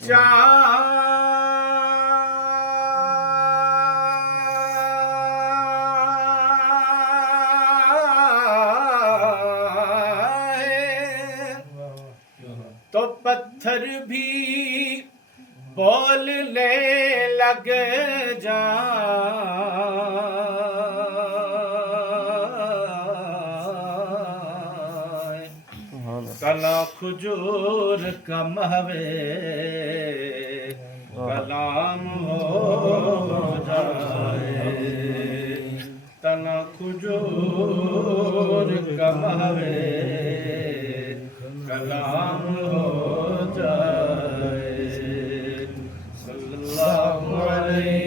चाहे तो पत्थर भी बोलने लग जाए। कला खुजूर का महवे कलाम हो जाए। तना खुजूर का महवे कलाम हो जाए। सल्लल्लाहु अलैहि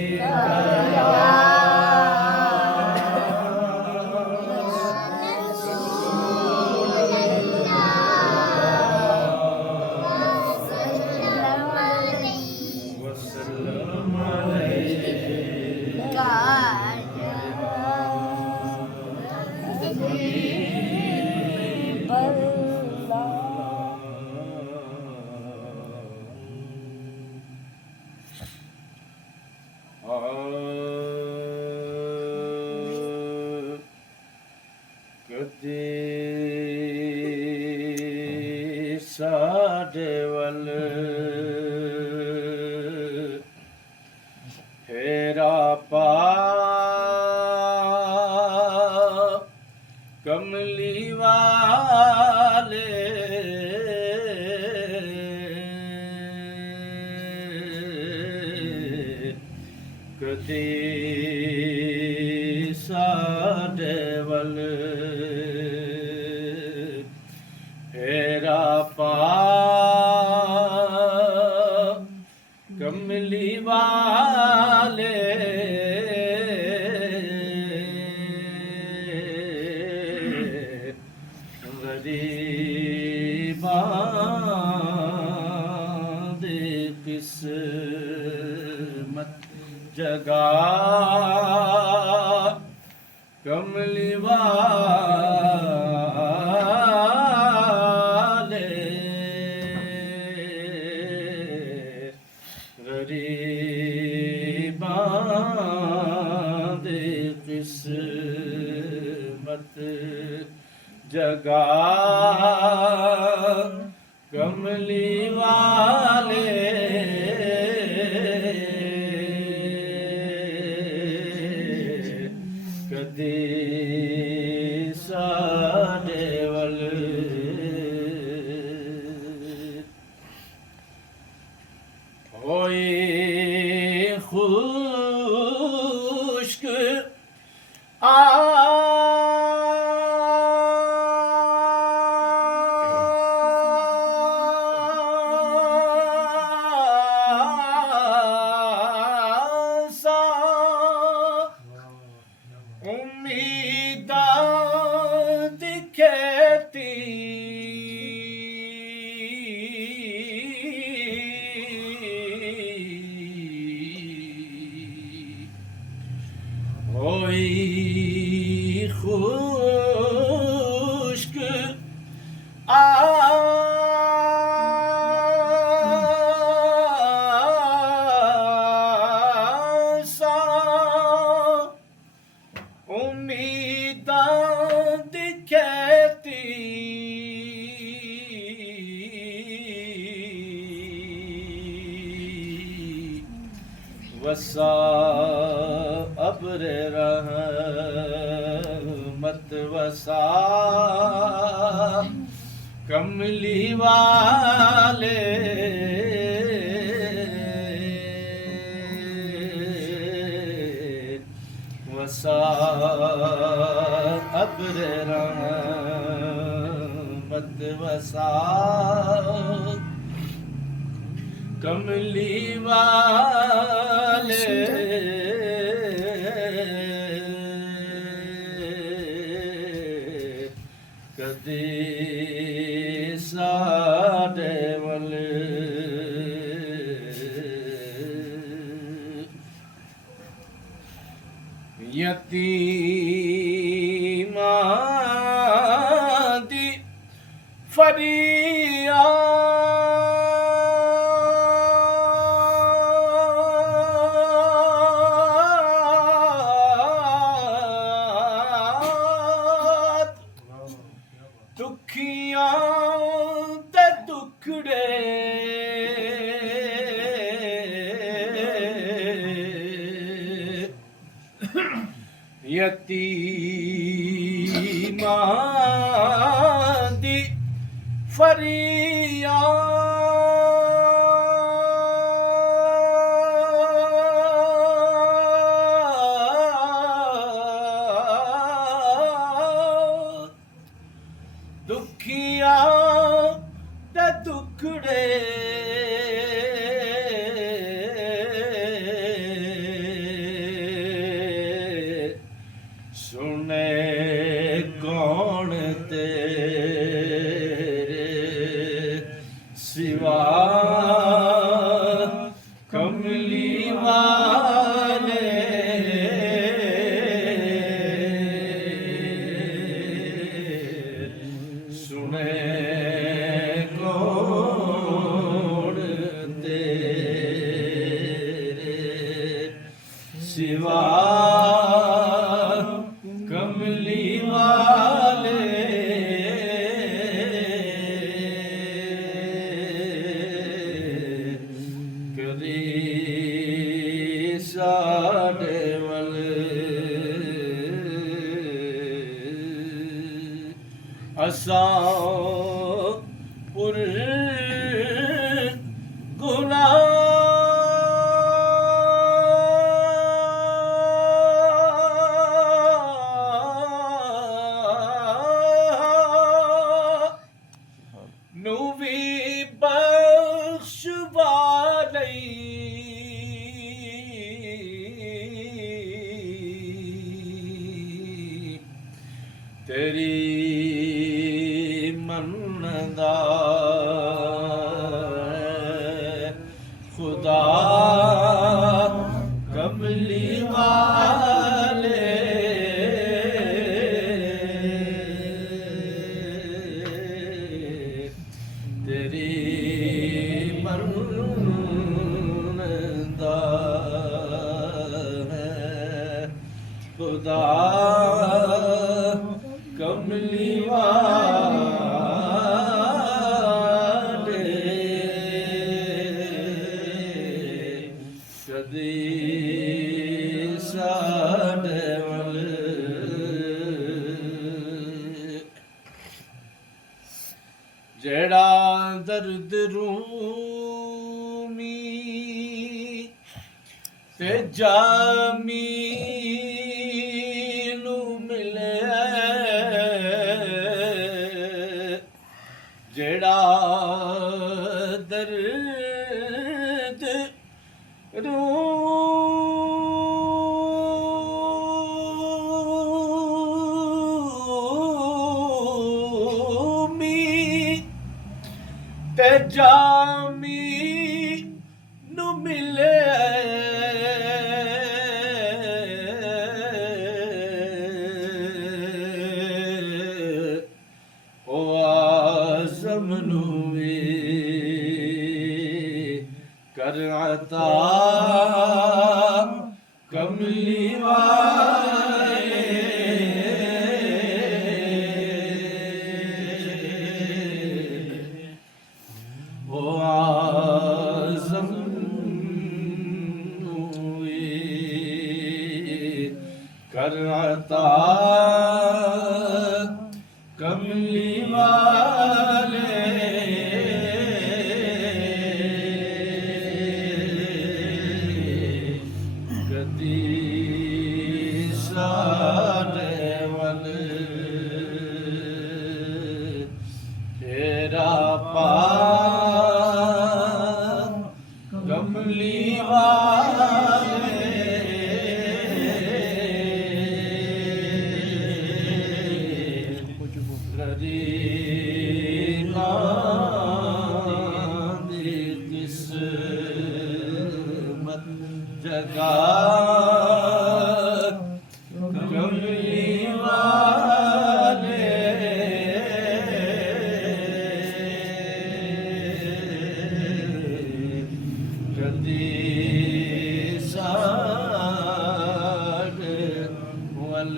साढ़े वल फेरा पा कमली वाले कदी साढ़े वल फेरा पा कमली वाले गरीबां दी किस्मत जगा कमली वाले गरीबां दी किस्मत जगा कमली वाले कदी साढ़े वल होई खुश्क उम्मीदां दी खेती होई खुश्क उम्मीदां दी खेती वसा अब्र रहमत वसा कमली वाले वसा अब्र रहमत वसा कमली वाले कदी साढ़े वल यतीमां दी फरियाद ਯਤੀਮਾਂ ਦੀ ਫਰਿਆਦ ਦੁਖੀਆਂ ਦੇ ਦੁਖੜੇ ਸੁਣੇ ਕੌਣ ਤੇਰੇ ਸਿਵਾ ਕਮਲੀ ਵਾਲੇ ਸੁਣੇ ਕੌਣ ਤੇਰੇ ਸਿਵਾ ਕਮਲੀ ਵਾਲੇ ਕਦੀ ਸਾਡੇ ਵੱਲ ਅਸਾਂ ਪੁਰ ਨੂੰ ਵੀ ਬਖਸ਼ਵਾ ਲਈ ਤੇਰੀ ਮੰਨਦਾ ਖੁਦਾ ਕਮਲੀ ਵਾਲੇ ਤੇਰੀ ਮੰਨਦਾ ਖੁਦਾ ਕਮਲੀ ਵਾਲੇ ਕਦੀ ਸਾਡੇ ਵੱਲ ਜਿਹੜਾ ਦਰਦ ਰੂਮੀ ਤੇ ਜਾਮੀ ਨੂੰ ਮਿਲਿਆ ਜਿਹੜਾ ਦਰਦ ਰੂਮੀ ਤੇ ਜਾਮੀ ਨੂੰ ਮਿਲੇ ਉਹ ਆਜ਼ਮ ਨੂੰ ਵੀ ਕਰ ਅਤਾ ਕਮਲੀ ਵਾਲੇ ਉਹ ਆਜ਼ਮ ਨੂੰ ਵੀ ਕਰ ਅਤਾ ਕਮਲੀ ਵਾਲੇ ਕਦੀ ਸਾਡੇ ਵੱਲ ਤੇਰਾ ਪਾ ਕਮਲੀ ਵਾਲੇ किस्मत जगा कमली वाले कदी साड वल